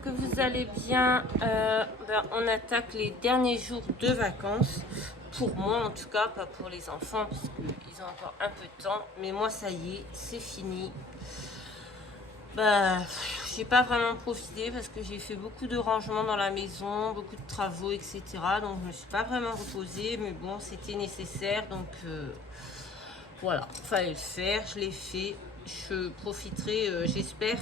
j'espère que vous allez bien. On attaque les derniers jours de vacances. Pour moi en tout cas, pas pour les enfants parce qu'ils ont encore un peu de temps. Mais moi ça y est, c'est fini. J'ai pas vraiment profité parce que j'ai fait beaucoup de rangements dans la maison, beaucoup de travaux, etc. Donc je me suis pas vraiment reposée. Mais bon, c'était nécessaire. Donc voilà, fallait le faire, je l'ai fait. Je profiterai, j'espère,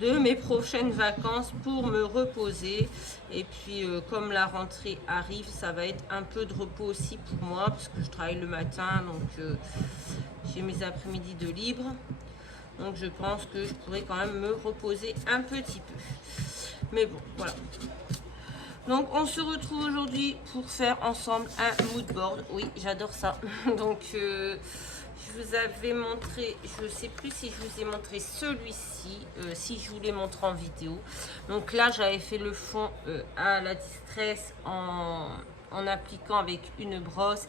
de mes prochaines vacances pour me reposer. Et puis, comme la rentrée arrive, ça va être un peu de repos aussi pour moi, parce que je travaille le matin, donc j'ai mes après-midi de libre. Donc, je pense que je pourrais quand même me reposer un petit peu. Mais bon, voilà. Donc, on se retrouve aujourd'hui pour faire ensemble un mood board. Oui, j'adore ça. Donc, je vous avais montré, je ne sais plus si je vous ai montré celui-ci, si je vous l'ai montré en vidéo. Donc là, j'avais fait le fond à la distress en appliquant avec une brosse.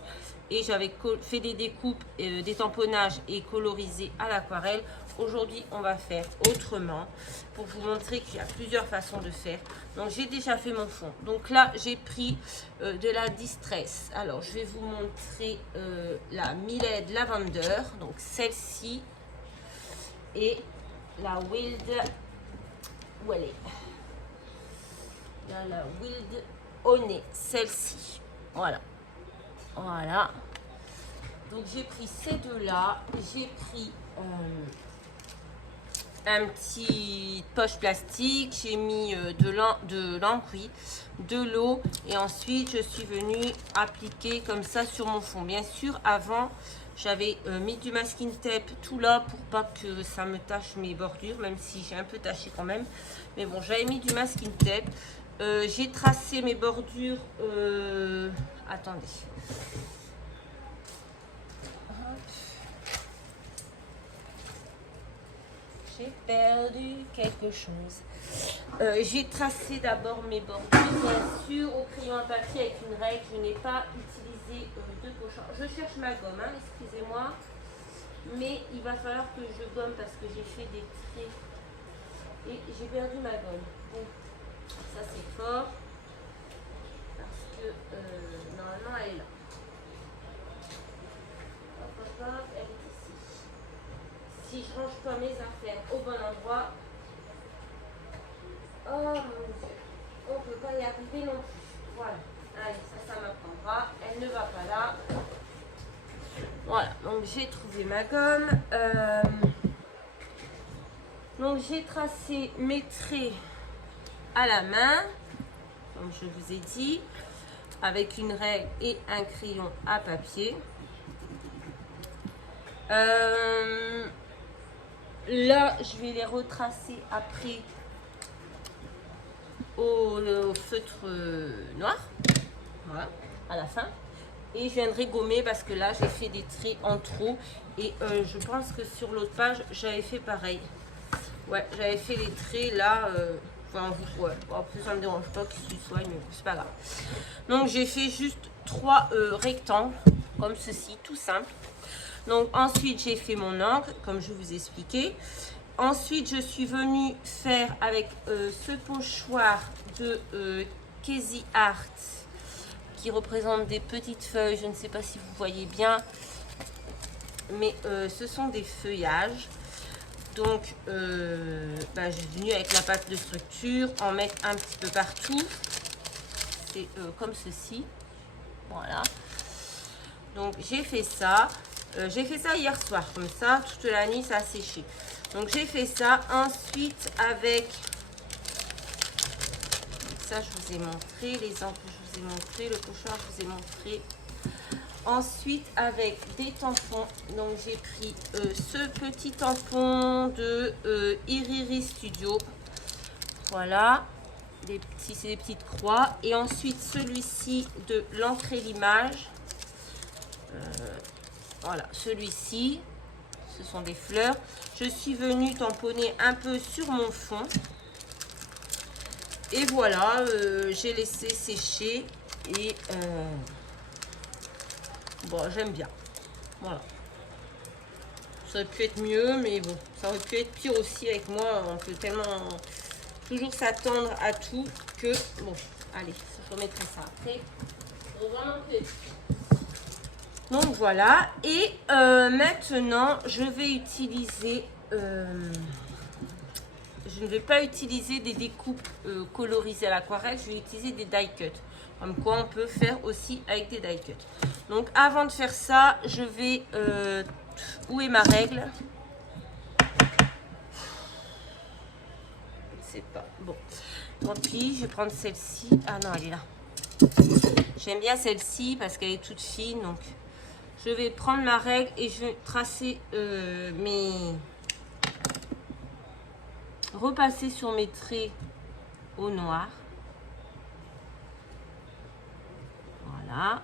Et j'avais fait des découpes, des tamponnages et colorisé à l'aquarelle. Aujourd'hui, on va faire autrement pour vous montrer qu'il y a plusieurs façons de faire. Donc, j'ai déjà fait mon fond. Donc là, j'ai pris de la Distress. Alors, je vais vous montrer la Miled Lavender. Donc, celle-ci. Et la Wild... Où elle est? Là, la Wild Honey. Celle-ci. Voilà. Voilà. Donc, j'ai pris ces deux-là. J'ai pris... un petit poche plastique, j'ai mis de l'encre, oui, de l'eau et ensuite je suis venue appliquer comme ça sur mon fond. Bien sûr, avant j'avais mis du masking tape tout là pour pas que ça me tache mes bordures, même si j'ai un peu taché quand même. Mais bon, j'avais mis du masking tape. J'ai tracé mes bordures. Attendez. J'ai perdu quelque chose. J'ai tracé d'abord mes bordures, bien sûr, au crayon à papier avec une règle. Je n'ai pas utilisé de pochon. Je cherche ma gomme, hein, excusez-moi. Mais il va falloir que je gomme parce que j'ai fait des traits. Et j'ai perdu ma gomme. Bon, ça c'est fort. Parce que normalement elle est là. Hop, hop, hop, elle est ici. Si je range pas mes affaires au bon endroit, oh mon Dieu, on ne peut pas y arriver non plus. Voilà, allez, ça m'apprendra. Elle ne va pas là. Voilà, donc j'ai trouvé ma gomme. Donc j'ai tracé mes traits à la main, comme je vous ai dit, avec une règle et un crayon à papier. Là, je vais les retracer après au feutre noir, voilà, à la fin. Et je viendrai gommer parce que là, j'ai fait des traits en trop. Et je pense que sur l'autre page, j'avais fait pareil. Ouais, j'avais fait les traits là. Enfin, ouais. Bon, en plus, ça me dérange pas qu'ils se soignent, mais c'est pas grave. Donc, j'ai fait juste 3 rectangles, comme ceci, tout simple. Donc ensuite j'ai fait mon encre comme je vous ai expliqué. Ensuite je suis venue faire avec ce pochoir de Casey Art qui représente des petites feuilles. Je ne sais pas si vous voyez bien, mais ce sont des feuillages. Donc je suis venue avec la pâte de structure, en mettre un petit peu partout. C'est comme ceci. Voilà. Donc j'ai fait ça. J'ai fait ça hier soir, comme ça, toute la nuit, ça a séché. Donc, j'ai fait ça. Ensuite, avec... Ça, je vous ai montré. Les encres, je vous ai montré. Le pochoir, je vous ai montré. Ensuite, avec des tampons. Donc, j'ai pris ce petit tampon de Iriri Studio. Voilà. C'est des petites croix. Et ensuite, celui-ci de l'encre et l'image. Voilà, celui-ci, ce sont des fleurs. Je suis venue tamponner un peu sur mon fond. Et voilà, j'ai laissé sécher. Et bon, j'aime bien. Voilà. Ça aurait pu être mieux, mais bon, ça aurait pu être pire aussi avec moi. On peut tellement toujours s'attendre à tout que... Bon, allez, je remettrai ça après. Donc voilà, et maintenant je vais utiliser, je ne vais pas utiliser des découpes colorisées à l'aquarelle, je vais utiliser des die cuts, comme quoi on peut faire aussi avec des die cuts. Donc avant de faire ça, je vais, où est ma règle? Je ne sais pas, bon, tant pis, je vais prendre celle-ci, ah non elle est là. J'aime bien celle-ci parce qu'elle est toute fine, donc... Je vais prendre ma règle et je vais tracer repasser sur mes traits au noir. Voilà.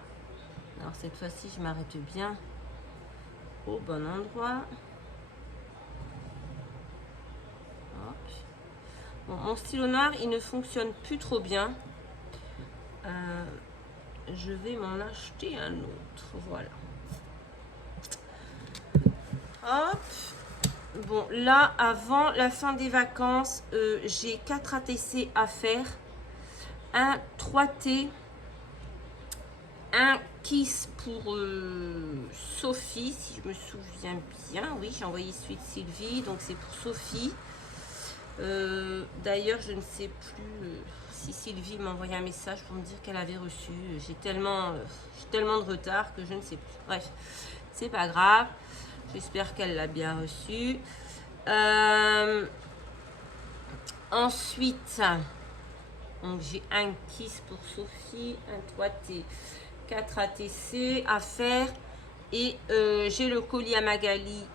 Alors cette fois-ci, je m'arrête bien au bon endroit. Hop. Bon, mon stylo noir, il ne fonctionne plus trop bien. Je vais m'en acheter un autre. Voilà. Hop. Bon, là, avant la fin des vacances, j'ai 4 ATC à faire. Un 3T. Un kiss pour Sophie, si je me souviens bien. Oui, j'ai envoyé celui de Sylvie, donc c'est pour Sophie. D'ailleurs, je ne sais plus si Sylvie m'a envoyé un message pour me dire qu'elle avait reçu. J'ai tellement de retard que je ne sais plus. Bref, c'est pas grave. J'espère qu'elle l'a bien reçu. Ensuite, donc j'ai un kiss pour Sophie, un 3T, 4 ATC à faire. Et j'ai le colis à Magali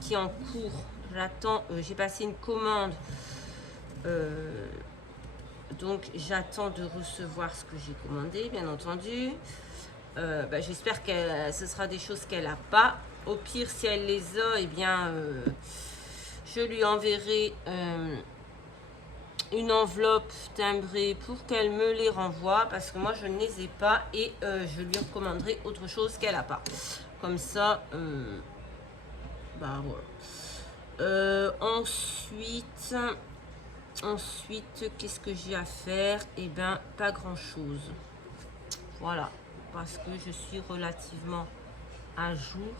qui est en cours. J'attends, j'ai passé une commande. Donc j'attends de recevoir ce que j'ai commandé, bien entendu. J'espère que ce sera des choses qu'elle n'a pas. Au pire, si elle les a, eh bien, je lui enverrai une enveloppe timbrée pour qu'elle me les renvoie, parce que moi, je ne les ai pas, et je lui recommanderai autre chose qu'elle n'a pas. Comme ça, voilà. Ensuite, qu'est-ce que j'ai à faire? Eh bien, pas grand-chose. Voilà. Parce que je suis relativement à jour,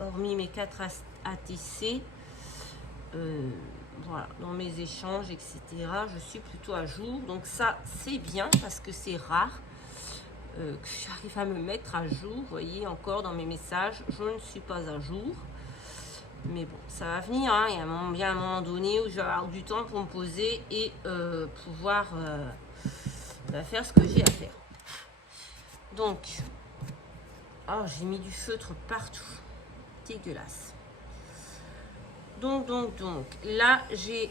hormis mes 4 ATC, voilà, dans mes échanges, etc. Je suis plutôt à jour, donc ça c'est bien parce que c'est rare que j'arrive à me mettre à jour. Vous voyez, encore dans mes messages, je ne suis pas à jour, mais bon, ça va venir, hein. Il y a un moment donné où je vais avoir du temps pour me poser et pouvoir faire ce que j'ai à faire. Donc, oh, j'ai mis du feutre partout. Dégueulasse. Donc, là, j'ai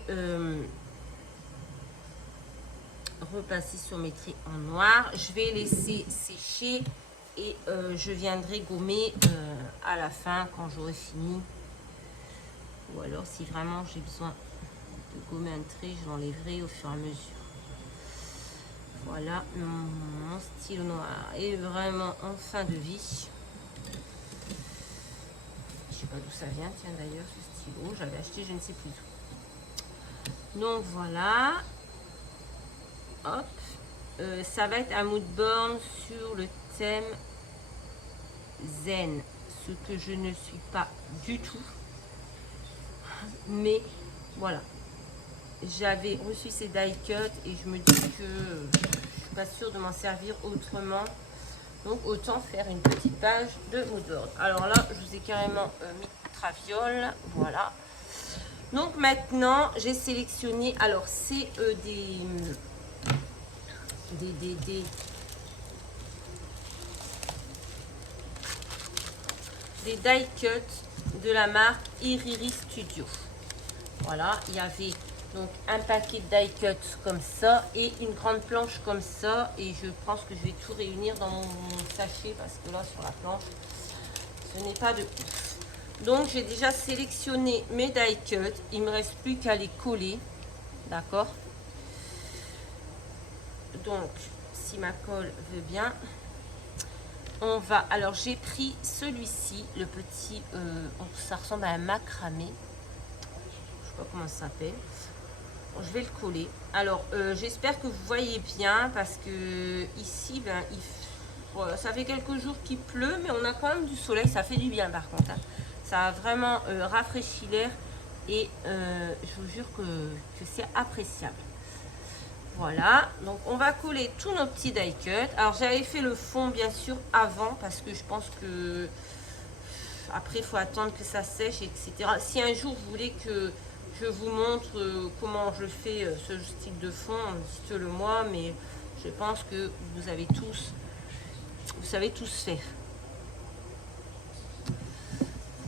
repassé sur mes traits en noir. Je vais laisser sécher et je viendrai gommer à la fin quand j'aurai fini. Ou alors, si vraiment j'ai besoin de gommer un trait, je l'enlèverai au fur et à mesure. Voilà, mon stylo noir est vraiment en fin de vie. Je sais pas d'où ça vient, tiens d'ailleurs ce stylo, j'avais acheté je ne sais plus où. Donc voilà. Hop. Ça va être un mood board sur le thème zen, ce que je ne suis pas du tout. Mais voilà. J'avais reçu ces die cuts et je me dis que je suis pas sûre de m'en servir autrement. Donc autant faire une petite page de mood board. Alors là, je vous ai carrément mis traviole. Voilà. Donc maintenant, j'ai sélectionné. Alors c'est des die cuts de la marque Iriri Studio. Voilà, il y avait donc un paquet de die cuts comme ça et une grande planche comme ça, et je pense que je vais tout réunir dans mon sachet parce que là sur la planche ce n'est pas de ouf. Donc j'ai déjà sélectionné mes die cuts, il me reste plus qu'à les coller, d'accord? Donc si ma colle veut bien, on va, alors j'ai pris celui-ci, le petit ça ressemble à un macramé. pas comment ça s'appelle. Bon, je vais le coller. Alors, j'espère que vous voyez bien parce que ici, ben, voilà, ça fait quelques jours qu'il pleut, mais on a quand même du soleil. Ça fait du bien par contre. Hein. Ça a vraiment rafraîchi l'air et je vous jure que c'est appréciable. Voilà, donc on va coller tous nos petits die cuts. Alors j'avais fait le fond bien sûr avant parce que je pense que après il faut attendre que ça sèche, etc. Si un jour vous voulez que je vous montre comment je fais ce style de fond, dites-le moi, mais je pense que vous savez tous faire.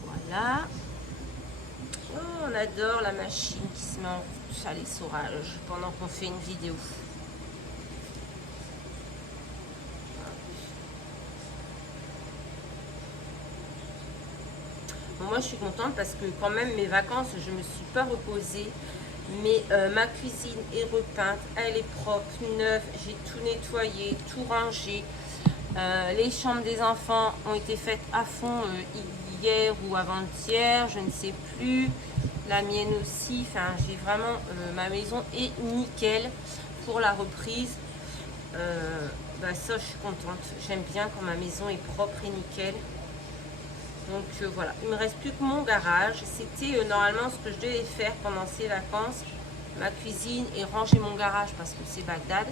Voilà. Oh, on adore la machine qui se met en salissage pendant qu'on fait une vidéo. Bon, moi je suis contente parce que quand même mes vacances je me suis pas reposée, mais ma cuisine est repeinte, elle est propre, neuve, j'ai tout nettoyé, tout rangé. Les chambres des enfants ont été faites à fond hier ou avant-hier, je ne sais plus. La mienne aussi, enfin j'ai vraiment, ma maison est nickel pour la reprise. Bah ça je suis contente, j'aime bien quand ma maison est propre et nickel. Donc voilà, il me reste plus que mon garage. C'était normalement ce que je devais faire pendant ces vacances, ma cuisine et ranger mon garage parce que c'est Bagdad.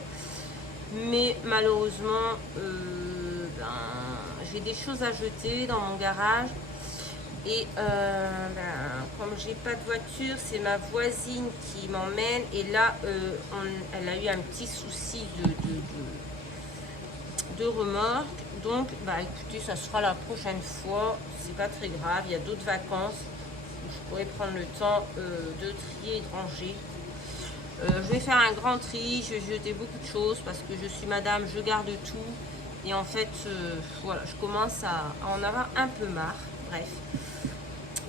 Mais malheureusement, ben, j'ai des choses à jeter dans mon garage. Et ben, comme j'ai pas de voiture, c'est ma voisine qui m'emmène. Et là, elle a eu un petit souci de remorque. Donc, bah écoutez, ça sera la prochaine fois. C'est pas très grave. Il y a d'autres vacances où je pourrais prendre le temps de trier et de ranger. Je vais faire un grand tri. Je vais jeter beaucoup de choses parce que je suis madame, je garde tout. Et en fait, voilà, je commence à en avoir un peu marre. Bref.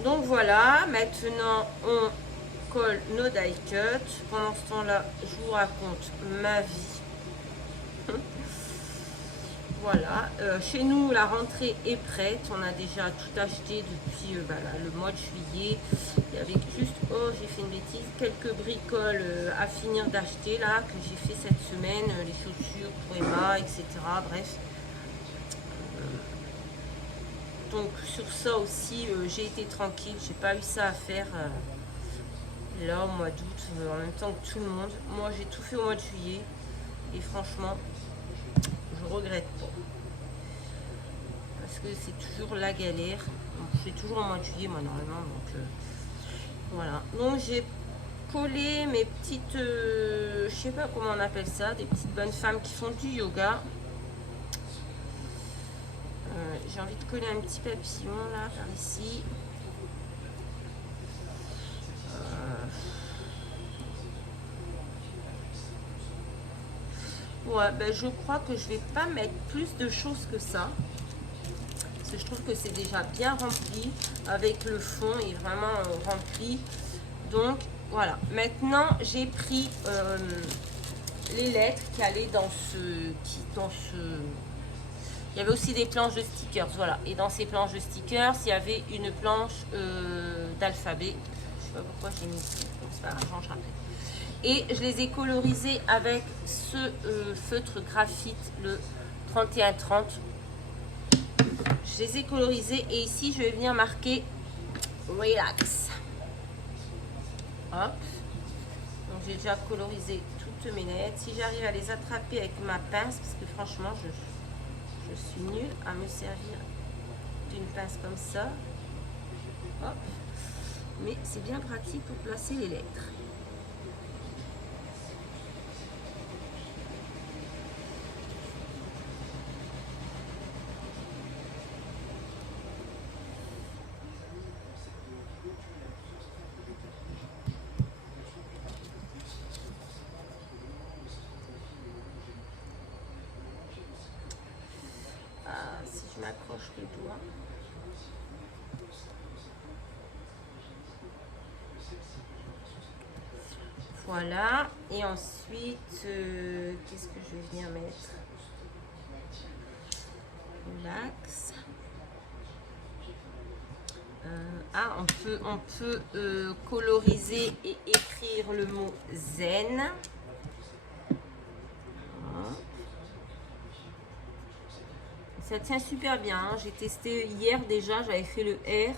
Donc voilà, maintenant on colle nos die cuts. Pendant ce temps-là, je vous raconte ma vie. Voilà, chez nous la rentrée est prête, on a déjà tout acheté depuis le mois de juillet. Il y avait juste, oh j'ai fait une bêtise, quelques bricoles à finir d'acheter là, que j'ai fait cette semaine, les chaussures pour Emma, etc. Bref. Donc sur ça aussi, j'ai été tranquille, j'ai pas eu ça à faire là au mois d'août, en même temps que tout le monde. Moi j'ai tout fait au mois de juillet et franchement, je regrette pas. Parce que c'est toujours la galère. Je fais toujours au mois de juillet moi normalement, donc voilà. Donc j'ai collé mes petites, je sais pas comment on appelle ça, des petites bonnes femmes qui font du yoga. J'ai envie de coller un petit papillon là par ici. Ouais, ben je crois que je vais pas mettre plus de choses que ça. Parce que je trouve que c'est déjà bien rempli. Avec le fond, il est vraiment rempli. Donc voilà. Maintenant, j'ai pris les lettres qui allaient dans ce... Il y avait aussi des planches de stickers, voilà. Et dans ces planches de stickers, il y avait une planche d'alphabet. Je sais pas pourquoi j'ai mis ici. Bon, c'est pas grave, j'en changerai. Et je les ai colorisés avec ce feutre graphite, le 3130. Je les ai colorisés et ici, je vais venir marquer Relax. Hop. Donc, j'ai déjà colorisé toutes mes lettres. Si j'arrive à les attraper avec ma pince, parce que franchement, je suis nulle à me servir d'une pince comme ça. Hop. Mais c'est bien pratique pour placer les lettres. Si je m'accroche le doigt. Voilà. Et ensuite, qu'est-ce que je vais venir mettre? Relax. Ah, on peut coloriser et écrire le mot zen. Ça tient super bien, hein. J'ai testé hier déjà, j'avais fait le R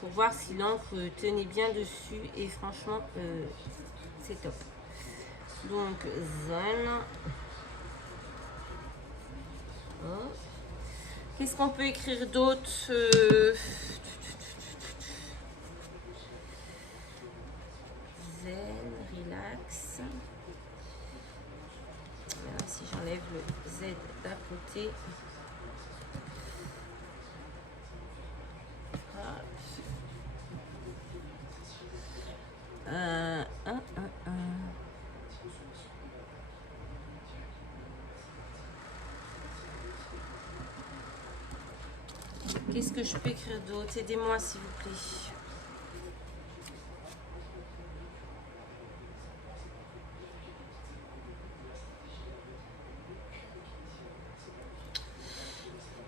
pour voir si l'encre tenait bien dessus et franchement c'est top. Donc zen. Qu'est-ce qu'on peut écrire d'autre? Zen, relax. Là, si j'enlève le Z d'à côté. Qu'est-ce que je peux écrire d'autre? Aidez-moi s'il vous plaît.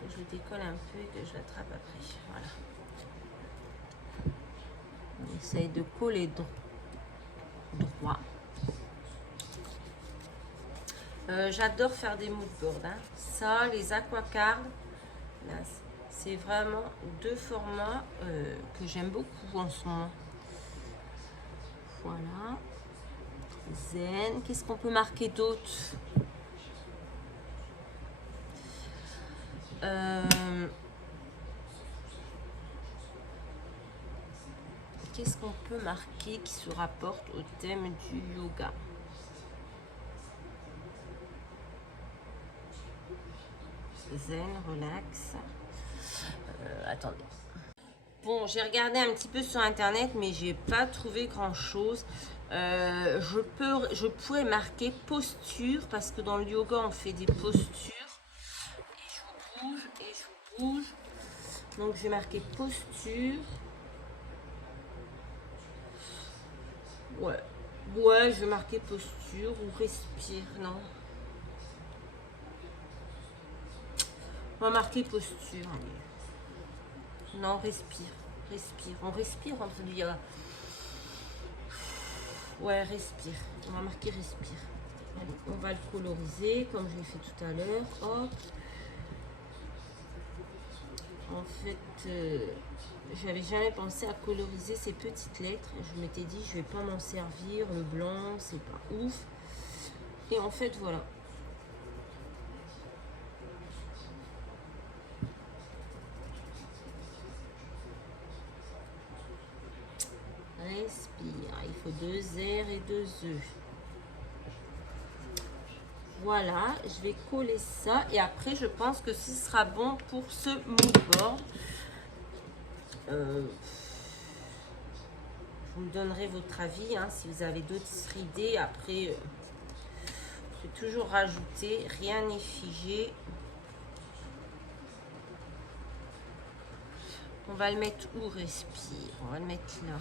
Je décolle un peu et que je l'attrape après. Voilà. On essaye de coller droit. J'adore faire des moodboards. Hein. Ça, les aquacards, c'est vraiment deux formats que j'aime beaucoup en ce moment. Voilà. Zen. Qu'est-ce qu'on peut marquer d'autre? Qu'est-ce qu'on peut marquer qui se rapporte au thème du yoga? Zen, relax. Attendez. Bon, j'ai regardé un petit peu sur internet, mais j'ai pas trouvé grand chose. Je pourrais marquer posture parce que dans le yoga on fait des postures. Et je bouge et je bouge. Donc j'ai marqué posture. Ouais. Ouais, je vais marquer posture ou respire, non. On va marquer posture. Non, respire. Respire. On respire entre du yoga. Ouais, respire. On va marquer respire. Allez, on va le coloriser comme je l'ai fait tout à l'heure. Hop. En fait, j'avais jamais pensé à coloriser ces petites lettres. Je m'étais dit, je vais pas m'en servir. Le blanc, c'est pas ouf. Et en fait, voilà. Respire. Il faut 2 R et 2 E. Voilà, je vais coller ça et après je pense que ce sera bon pour ce moodboard. Vous me donnerez votre avis hein, si vous avez d'autres idées. Après, je vais toujours rajouter, rien n'est figé. On va le mettre où respire? On va le mettre là.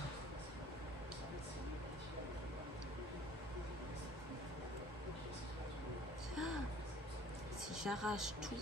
Si j'arrache tout.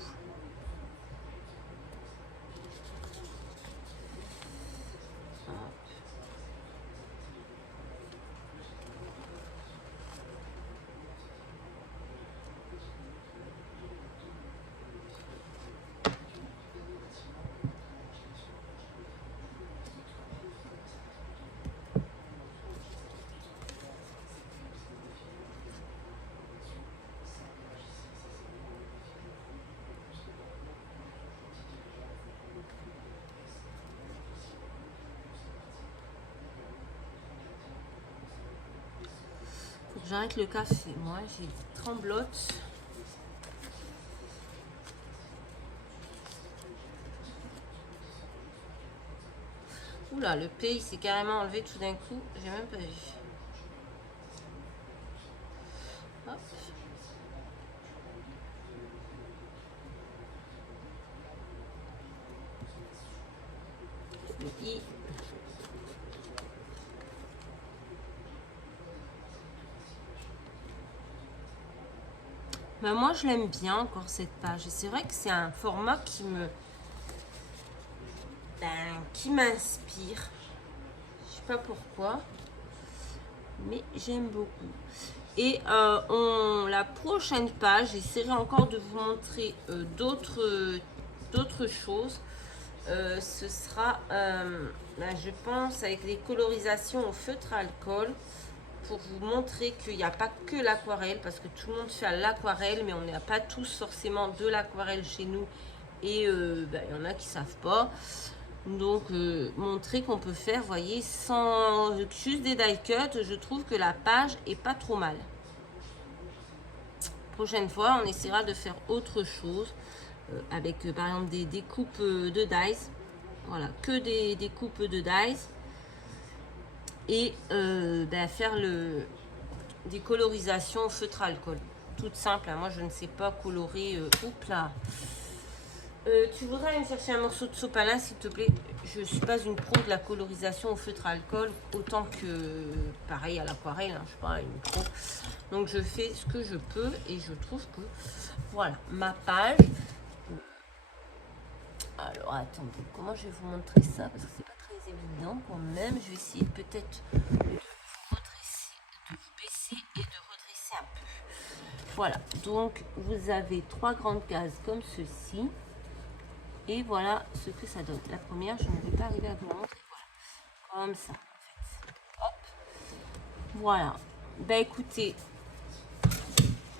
J'arrête le café. Moi, j'ai des tremblotes. Oula, le P, il s'est carrément enlevé tout d'un coup. J'ai même pas vu. Hop. Le I. Ben moi, je l'aime bien encore cette page. Et c'est vrai que c'est un format qui me... qui m'inspire. Je sais pas pourquoi, mais j'aime beaucoup. Et la prochaine page, j'essaierai encore de vous montrer d'autres choses. Ce sera, je pense, avec les colorisations au feutre à alcool, pour vous montrer qu'il n'y a pas que l'aquarelle, parce que tout le monde fait à l'aquarelle, mais on n'a pas tous forcément de l'aquarelle chez nous, et il y en a qui savent pas. Donc montrer qu'on peut faire, vous voyez, sans juste des die cuts. Je trouve que la page est pas trop mal. Prochaine fois, on essaiera de faire autre chose, avec par exemple des découpes de dies. Voilà, que des découpes de dies. Et faire des colorisations au feutre à alcool. Toute simple, hein. Moi je ne sais pas colorer. Oups là. Tu voudrais aller me chercher un morceau de sopalin s'il te plaît? Je ne suis pas une pro de la colorisation au feutre à alcool, autant que pareil à l'aquarelle, hein, je ne suis pas une pro. Donc je fais ce que je peux et je trouve que voilà ma page. Alors attendez, comment je vais vous montrer ça? Parce que c'est pas très évident quand même. Je vais essayer peut-être de vous redresser, de vous baisser et de redresser un peu. Voilà, donc vous avez 3 grandes cases comme ceci. Et voilà ce que ça donne. La première, je ne vais pas arriver à vous la montrer. Voilà, comme ça. En fait. Hop. Voilà. Ben écoutez,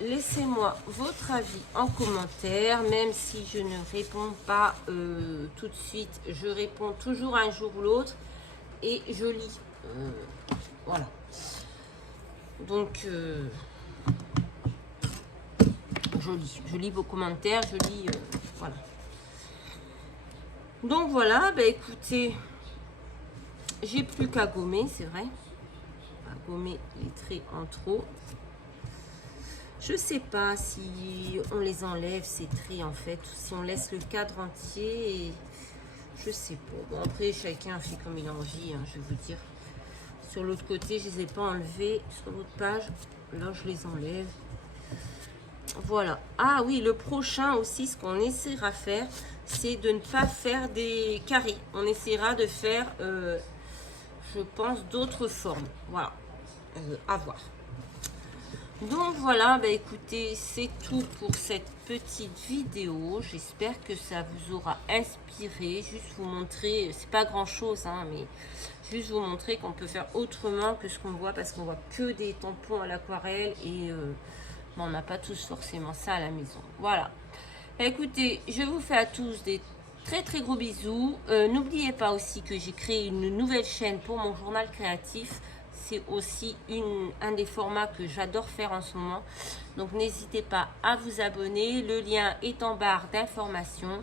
laissez-moi votre avis en commentaire. Même si je ne réponds pas tout de suite, je réponds toujours un jour ou l'autre. Et je lis. Voilà. Donc, je lis vos commentaires. Je lis. Voilà. Donc voilà, bah écoutez, j'ai plus qu'à gommer, c'est vrai. À gommer les traits en trop. Je sais pas si on les enlève ces traits en fait, ou si on laisse le cadre entier. Et je sais pas. Bon après chacun fait comme il a envie, hein, je vais vous dire. Sur l'autre côté, je les ai pas enlevés. Sur l'autre page, là je les enlève. Voilà. Ah oui, le prochain aussi, ce qu'on essaiera de faire, c'est de ne pas faire des carrés. On essaiera de faire, je pense, d'autres formes. Voilà. À voir. Donc voilà, bah écoutez, c'est tout pour cette petite vidéo. J'espère que ça vous aura inspiré. Juste vous montrer, c'est pas grand chose, hein, mais juste vous montrer qu'on peut faire autrement que ce qu'on voit, parce qu'on voit que des tampons à l'aquarelle et on n'a pas tous forcément ça à la maison. Voilà. Écoutez, je vous fais à tous des très gros bisous. N'oubliez pas aussi que j'ai créé une nouvelle chaîne pour mon journal créatif. C'est aussi un des formats que j'adore faire en ce moment. Donc n'hésitez pas à vous abonner. Le lien est en barre d'informations.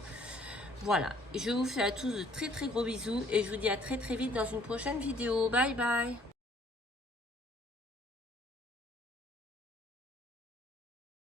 Voilà. Je vous fais à tous de très gros bisous. Et je vous dis à très vite dans une prochaine vidéo. Bye bye.